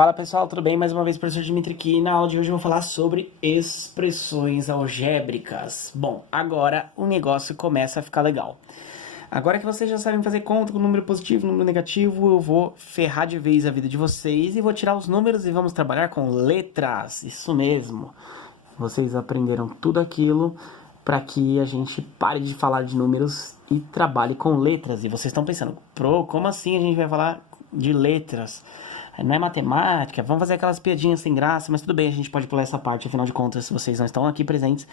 Fala pessoal, tudo bem? Mais uma vez, professor Dimitri aqui. Na aula de hoje eu vou falar sobre expressões algébricas. Bom, agora o negócio começa a ficar legal. Agora que vocês já sabem fazer conta com número positivo, número negativo, eu vou ferrar de vez a vida de vocês e vou tirar os números e vamos trabalhar com letras. Isso mesmo. Vocês aprenderam tudo aquilo para que a gente pare de falar de números e trabalhe com letras. E vocês estão pensando, como assim a gente vai falar de letras? Não é matemática, vamos fazer aquelas piadinhas sem graça, mas tudo bem, a gente pode pular essa parte, afinal de contas, vocês não estão aqui presentes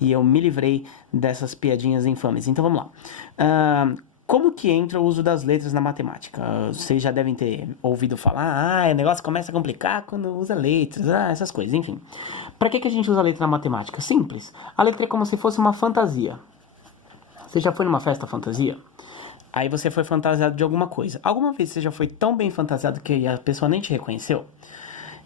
e eu me livrei dessas piadinhas infames. Então vamos lá. Como que entra o uso das letras na matemática? Vocês já devem ter ouvido falar, o negócio começa a complicar quando usa letras, essas coisas, enfim. Para que a gente usa a letra na matemática? Simples. A letra é como se fosse uma fantasia. Você já foi numa festa fantasia? Aí você foi fantasiado de alguma coisa. Alguma vez você já foi tão bem fantasiado que a pessoa nem te reconheceu?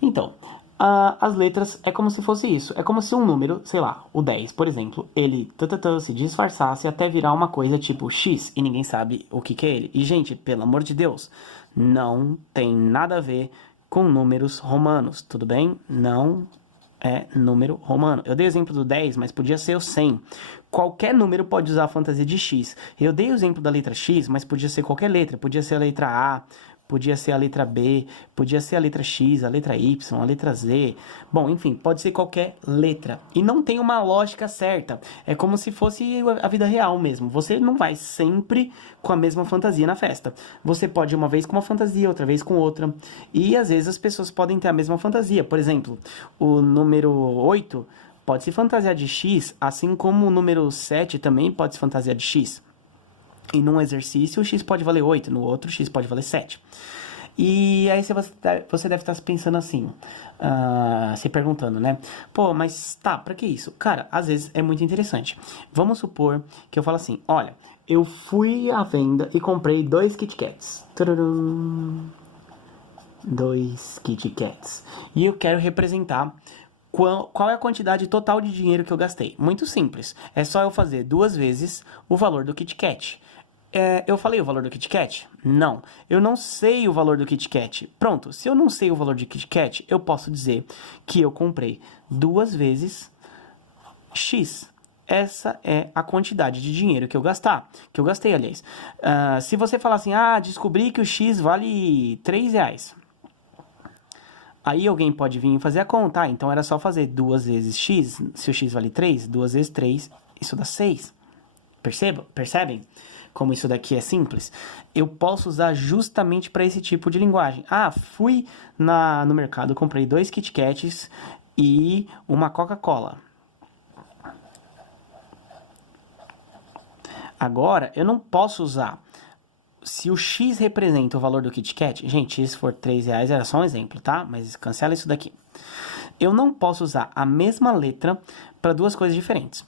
Então, as letras é como se fosse isso. É como se um número, sei lá, o 10, por exemplo, ele se disfarçasse até virar uma coisa tipo X e ninguém sabe o que é ele. E, gente, pelo amor de Deus, não tem nada a ver com números romanos, tudo bem? Não é número romano. Eu dei o exemplo do 10, mas podia ser o 100. Qualquer número pode usar a fantasia de X. Eu dei o exemplo da letra X, mas podia ser qualquer letra. Podia ser a letra A, podia ser a letra B, podia ser a letra X, a letra Y, a letra Z. Bom, enfim, pode ser qualquer letra. E não tem uma lógica certa. É como se fosse a vida real mesmo. Você não vai sempre com a mesma fantasia na festa. Você pode ir uma vez com uma fantasia, outra vez com outra. E às vezes as pessoas podem ter a mesma fantasia. Por exemplo, o número 8 pode se fantasiar de X, assim como o número 7 também pode se fantasiar de X. E num exercício, o X pode valer 8, no outro, o X pode valer 7. E aí você deve estar se pensando assim, se perguntando, né? Pô, mas tá, pra que isso? Cara, às vezes é muito interessante. Vamos supor que eu falo assim, olha, eu fui à venda e comprei 2 Kit Kats. 2 Kit Kats. E eu quero representar qual é a quantidade total de dinheiro que eu gastei. Muito simples. É só eu fazer 2 vezes o valor do Kit Kat. Eu falei o valor do Kit Kat? Não. Eu não sei o valor do Kit Kat. Pronto. Se eu não sei o valor do Kit Kat, eu posso dizer que eu comprei 2 vezes X. Essa é a quantidade de dinheiro que eu gastei, aliás. Se você falar assim, descobri que o X vale 3 reais. Aí alguém pode vir e fazer a conta. Então era só fazer 2 vezes X. Se o X vale 3, 2 vezes 3, isso dá 6. Percebem como isso daqui é simples? Eu posso usar justamente para esse tipo de linguagem. Fui no mercado, comprei 2 Kit Kats e uma Coca-Cola. Agora, eu não posso usar. Se o X representa o valor do Kit Kat, gente, se for 3 reais, era só um exemplo, tá? Mas cancela isso daqui. Eu não posso usar a mesma letra para 2 coisas diferentes.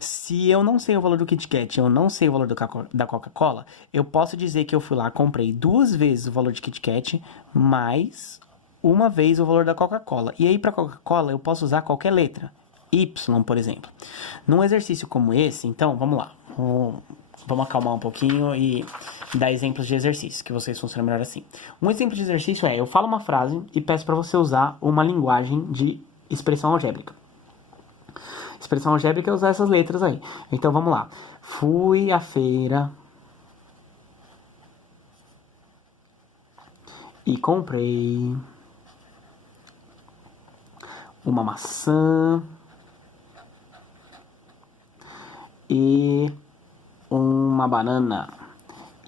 Se eu não sei o valor do Kit Kat e eu não sei o valor da Coca-Cola, eu posso dizer que eu fui lá, comprei 2 vezes o valor de Kit Kat, mais uma vez o valor da Coca-Cola. E aí, para Coca-Cola, eu posso usar qualquer letra. Y, por exemplo. Num exercício como esse, então, vamos lá. Vamos acalmar um pouquinho e dar exemplos de exercícios, que vocês funcionam melhor assim. Um exemplo de exercício eu falo uma frase e peço para você usar uma linguagem de expressão algébrica. Expressão algébrica é usar essas letras aí. Então, vamos lá. Fui à feira e comprei uma maçã e uma banana.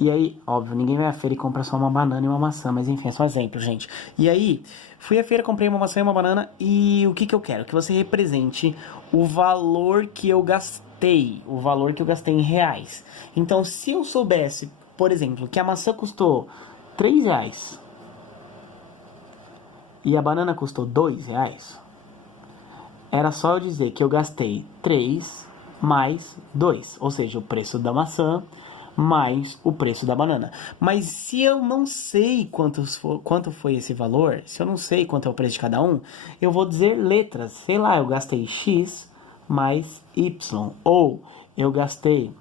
E aí, óbvio, ninguém vai à feira e compra só uma banana e uma maçã, mas enfim, é só exemplo, gente. E aí, fui à feira, comprei uma maçã e uma banana e o que eu quero? Que você represente o valor que eu gastei, em reais. Então, se eu soubesse, por exemplo, que a maçã custou 3 reais e a banana custou 2 reais, era só eu dizer que eu gastei 3 mais 2, ou seja, o preço da maçã mais o preço da banana. Mas se eu não sei quanto foi esse valor, se eu não sei quanto é o preço de cada um, eu vou dizer letras. Sei lá, eu gastei X mais Y, ou eu gastei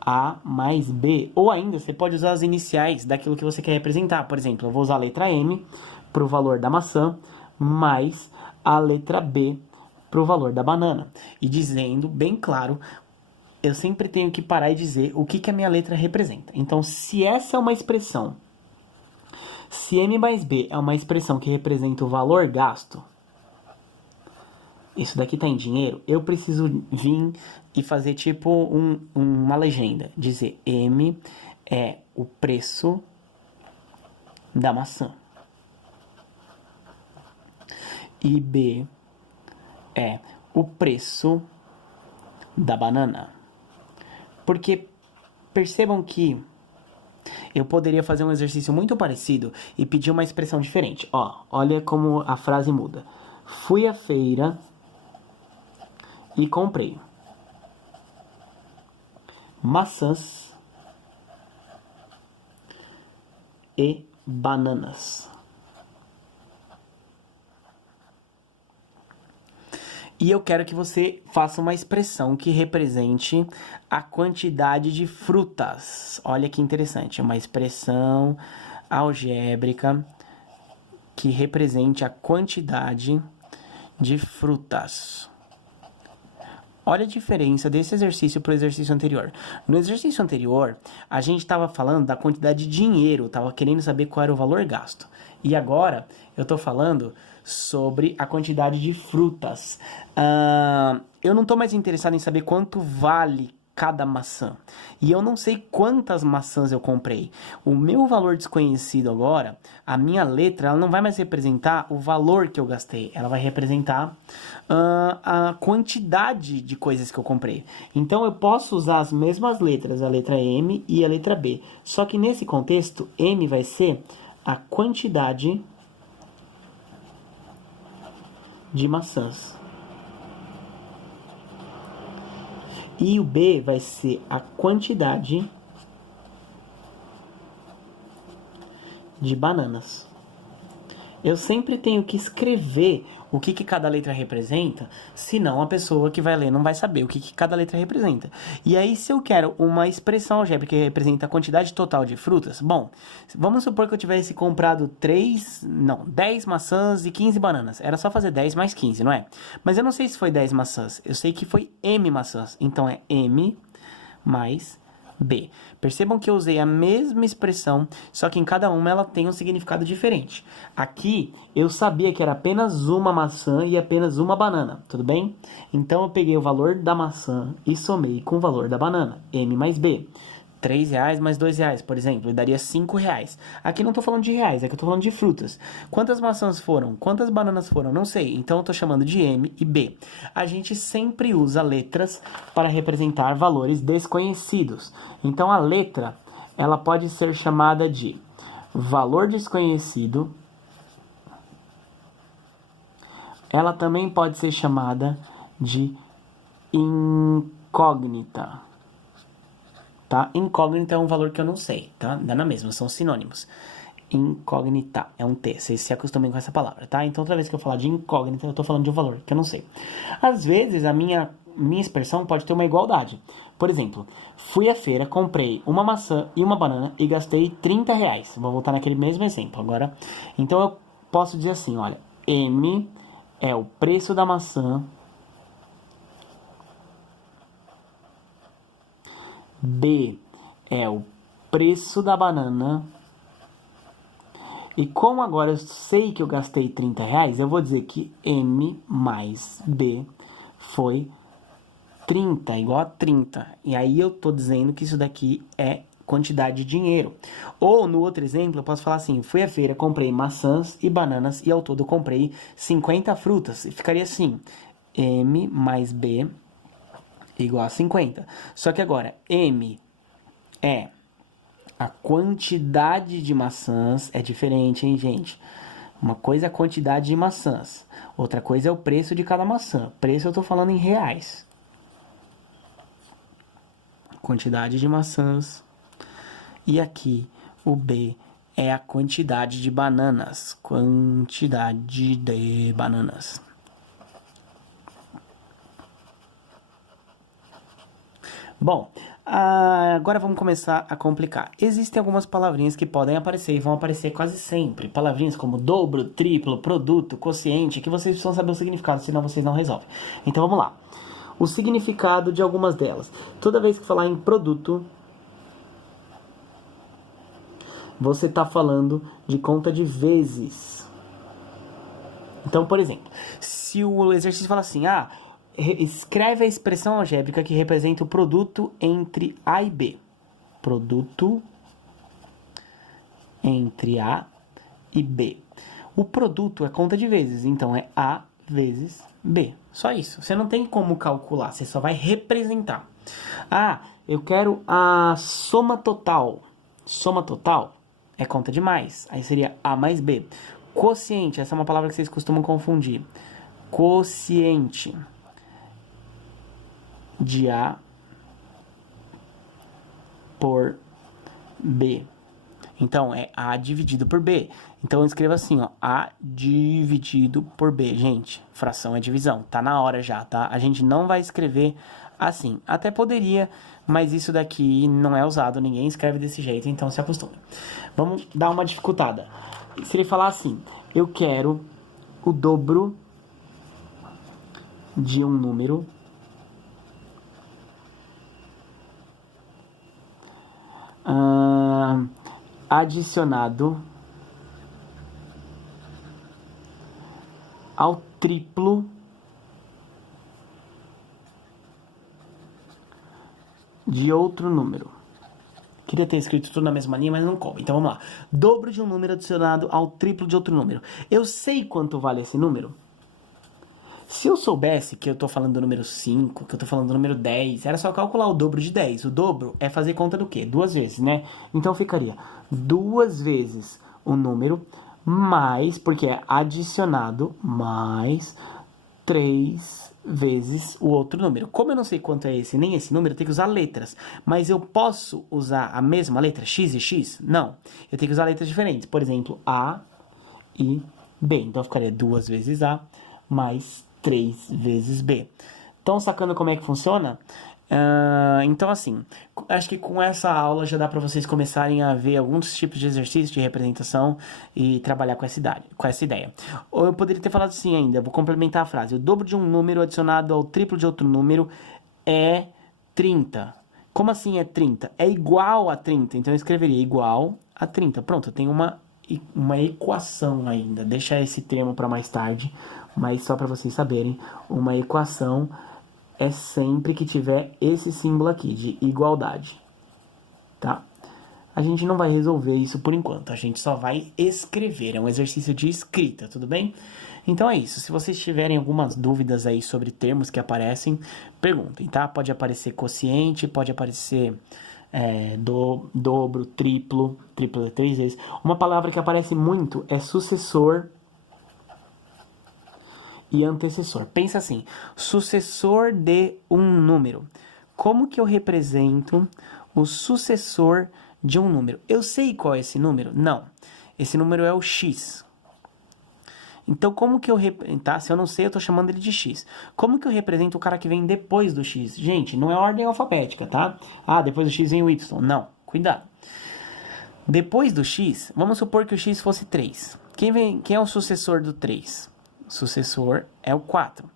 A mais B, ou ainda você pode usar as iniciais daquilo que você quer representar. Por exemplo, eu vou usar a letra M para o valor da maçã, mais a letra B para o valor da banana. E dizendo bem claro, eu sempre tenho que parar e dizer o que a minha letra representa. Então, se essa é uma expressão, se M mais B é uma expressão que representa o valor gasto, isso daqui está em dinheiro, eu preciso vir e fazer tipo uma legenda. Dizer M é o preço da maçã. E B é o preço da banana. Porque percebam que eu poderia fazer um exercício muito parecido e pedir uma expressão diferente. Ó, olha como a frase muda. Fui à feira e comprei maçãs e bananas. E eu quero que você faça uma expressão que represente a quantidade de frutas. Olha que interessante, uma expressão algébrica que represente a quantidade de frutas. Olha a diferença desse exercício para o exercício anterior. No exercício anterior, a gente estava falando da quantidade de dinheiro, estava querendo saber qual era o valor gasto. E agora, eu estou falando sobre a quantidade de frutas. Eu não estou mais interessado em saber quanto vale cada maçã. E eu não sei quantas maçãs eu comprei. O meu valor desconhecido agora, a minha letra, ela não vai mais representar o valor que eu gastei. Ela vai representar a quantidade de coisas que eu comprei. Então eu posso usar as mesmas letras, a letra M e a letra B. Só que nesse contexto, M vai ser a quantidade de maçãs. E o B vai ser a quantidade de bananas. Eu sempre tenho que escrever o que cada letra representa, senão a pessoa que vai ler não vai saber o que cada letra representa. E aí, se eu quero uma expressão algébrica que representa a quantidade total de frutas, bom, vamos supor que eu tivesse comprado 10 maçãs e 15 bananas. Era só fazer 10 mais 15, não é? Mas eu não sei se foi 10 maçãs, eu sei que foi M maçãs. Então é M mais B. Percebam que eu usei a mesma expressão, só que em cada uma ela tem um significado diferente. Aqui eu sabia que era apenas uma maçã e apenas uma banana, tudo bem? Então eu peguei o valor da maçã e somei com o valor da banana, M mais B. R$3 mais R$2, por exemplo, daria R$5. Aqui não estou falando de reais, aqui eu estou falando de frutas. Quantas maçãs foram? Quantas bananas foram? Não sei, então eu estou chamando de M e B. A gente sempre usa letras para representar valores desconhecidos. Então a letra, ela pode ser chamada de valor desconhecido. Ela também pode ser chamada de incógnita. Tá? Incógnita é um valor que eu não sei, tá? Dá na mesma, são sinônimos. Incógnita é um T, vocês se acostumem com essa palavra, tá? Então, toda vez que eu falar de incógnita, eu tô falando de um valor que eu não sei. Às vezes, a minha expressão pode ter uma igualdade. Por exemplo, fui à feira, comprei uma maçã e uma banana e gastei R$30. Vou voltar naquele mesmo exemplo agora. Então, eu posso dizer assim, olha, M é o preço da maçã, B é o preço da banana. E como agora eu sei que eu gastei R$30, eu vou dizer que M mais B foi 30, igual a 30. E aí eu tô dizendo que isso daqui é quantidade de dinheiro. Ou no outro exemplo, eu posso falar assim, fui à feira, comprei maçãs e bananas e ao todo comprei 50 frutas. E ficaria assim, M mais B igual a 50. Só que agora, M é a quantidade de maçãs, é diferente, hein, gente? Uma coisa é a quantidade de maçãs, outra coisa é o preço de cada maçã. Preço eu tô falando em reais. Quantidade de maçãs. E aqui, o B é a quantidade de bananas. Quantidade de bananas. Bom, Agora vamos começar a complicar. Existem algumas palavrinhas que podem aparecer e vão aparecer quase sempre. Palavrinhas como dobro, triplo, produto, quociente, que vocês precisam saber o significado, senão vocês não resolvem. Então vamos lá. O significado de algumas delas. Toda vez que falar em produto, você está falando de conta de vezes. Então, por exemplo, se o exercício fala assim, escreve a expressão algébrica que representa o produto entre A e B. Produto entre A e B. O produto é conta de vezes, então é A vezes B. Só isso. Você não tem como calcular, você só vai representar. Eu quero a soma total. Soma total é conta de mais. Aí seria A mais B. Quociente, essa é uma palavra que vocês costumam confundir. Quociente de A por B. Então, é A dividido por B. Então, eu escrevo assim, ó, A dividido por B. Gente, fração é divisão. Tá na hora já, tá? A gente não vai escrever assim. Até poderia, mas isso daqui não é usado. Ninguém escreve desse jeito, então se acostume. Vamos dar uma dificultada. Se ele falar assim, eu quero o dobro de um número adicionado ao triplo de outro número. Queria ter escrito tudo na mesma linha, mas não coube. Então vamos lá. Dobro de um número adicionado ao triplo de outro número. Eu sei quanto vale esse número? Se eu soubesse que eu estou falando do número 5, que eu estou falando do número 10, era só calcular o dobro de 10. O dobro é fazer conta do quê? 2 vezes, né? Então ficaria 2 vezes o número mais, porque é adicionado, mais 3 vezes o outro número. Como eu não sei quanto é esse nem esse número, eu tenho que usar letras. Mas eu posso usar a mesma letra, x e x? Não. Eu tenho que usar letras diferentes. Por exemplo, A e B. Então ficaria 2 vezes A mais 3 vezes B. Estão sacando como é que funciona? Então, assim, acho que com essa aula já dá para vocês começarem a ver alguns tipos de exercícios de representação e trabalhar com essa ideia. Ou eu poderia ter falado assim ainda, vou complementar a frase. O dobro de um número adicionado ao triplo de outro número é 30. Como assim é 30? É igual a 30. Então, eu escreveria igual a 30. Pronto, eu tenho uma equação ainda. Deixa esse termo para mais tarde, mas só para vocês saberem, uma equação é sempre que tiver esse símbolo aqui, de igualdade, tá? A gente não vai resolver isso por enquanto, a gente só vai escrever, é um exercício de escrita, tudo bem? Então é isso, se vocês tiverem algumas dúvidas aí sobre termos que aparecem, perguntem, tá? Pode aparecer quociente, pode aparecer dobro, triplo é 3 vezes. Uma palavra que aparece muito é sucessor e antecessor. Pensa assim, sucessor de um número. Como que eu represento o sucessor de um número? Eu sei qual é esse número? Não. Esse número é o x. Então, como que eu represento? Se eu não sei, eu estou chamando ele de x. Como que eu represento o cara que vem depois do x? Gente, não é ordem alfabética, tá? Depois do x vem o y. Não, cuidado. Depois do x, vamos supor que o x fosse 3. Quem é o sucessor do 3? O sucessor é o 4.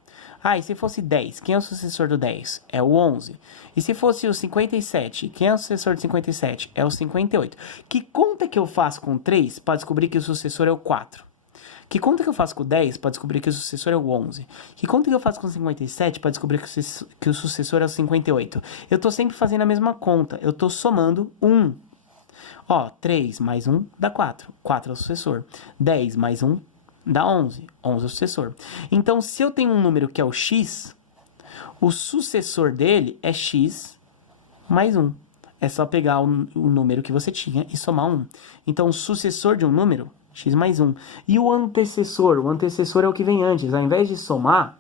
E se fosse 10, quem é o sucessor do 10? É o 11. E se fosse o 57, quem é o sucessor do 57? É o 58. Que conta que eu faço com 3 para descobrir que o sucessor é o 4? Que conta que eu faço com 10 para descobrir que o sucessor é o 11? Que conta que eu faço com 57 para descobrir que o sucessor é o 58? Eu estou sempre fazendo a mesma conta. Eu estou somando 1. 3 mais 1 dá 4. 4 é o sucessor. 10 mais 1 dá 11. 11 é o sucessor. Então, se eu tenho um número que é o x, o sucessor dele é x mais 1. É só pegar o número que você tinha e somar 1. Então, o sucessor de um número, x mais 1. E o antecessor? O antecessor é o que vem antes. Ao invés de somar,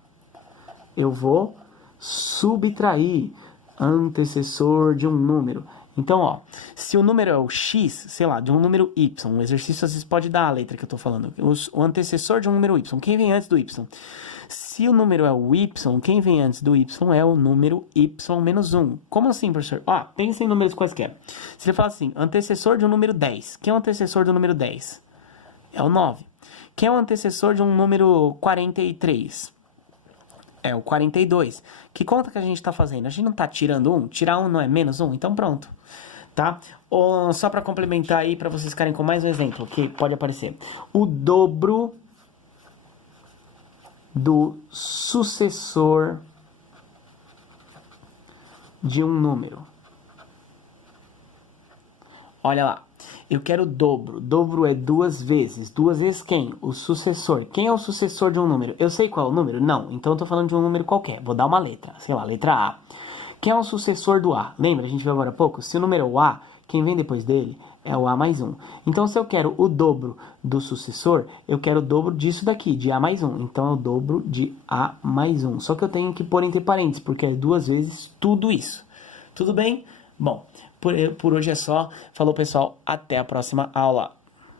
eu vou subtrair. Antecessor de um número Então, ó, se o número é o x, sei lá, de um número y, o exercício às vezes pode dar a letra que eu tô falando, o antecessor de um número y, quem vem antes do y? Se o número é o y, quem vem antes do y é o número y menos 1. Como assim, professor? Ó, pensa em números quaisquer. Se ele fala assim, antecessor de um número 10, quem é o antecessor do número 10? É o 9. Quem é o antecessor de um número 43? É o 42. Que conta que a gente está fazendo? A gente não está tirando 1? Tirar 1 não é menos 1? Então pronto. Tá? Ou, só para complementar aí, para vocês ficarem com mais um exemplo que pode aparecer. O dobro do sucessor de um número. Olha lá. Eu quero o dobro. Dobro é 2 vezes. 2 vezes quem? O sucessor. Quem é o sucessor de um número? Eu sei qual é o número? Não. Então eu tô falando de um número qualquer. Vou dar uma letra. Sei lá, letra A. Quem é o sucessor do A? Lembra? A gente viu agora há pouco? Se o número é o A, quem vem depois dele é o A mais 1. Então se eu quero o dobro do sucessor, eu quero o dobro disso daqui, de A mais 1. Então é o dobro de A mais 1. Só que eu tenho que pôr entre parênteses, porque é 2 vezes tudo isso. Tudo bem? Bom, por hoje é só. Falou, pessoal. Até a próxima aula.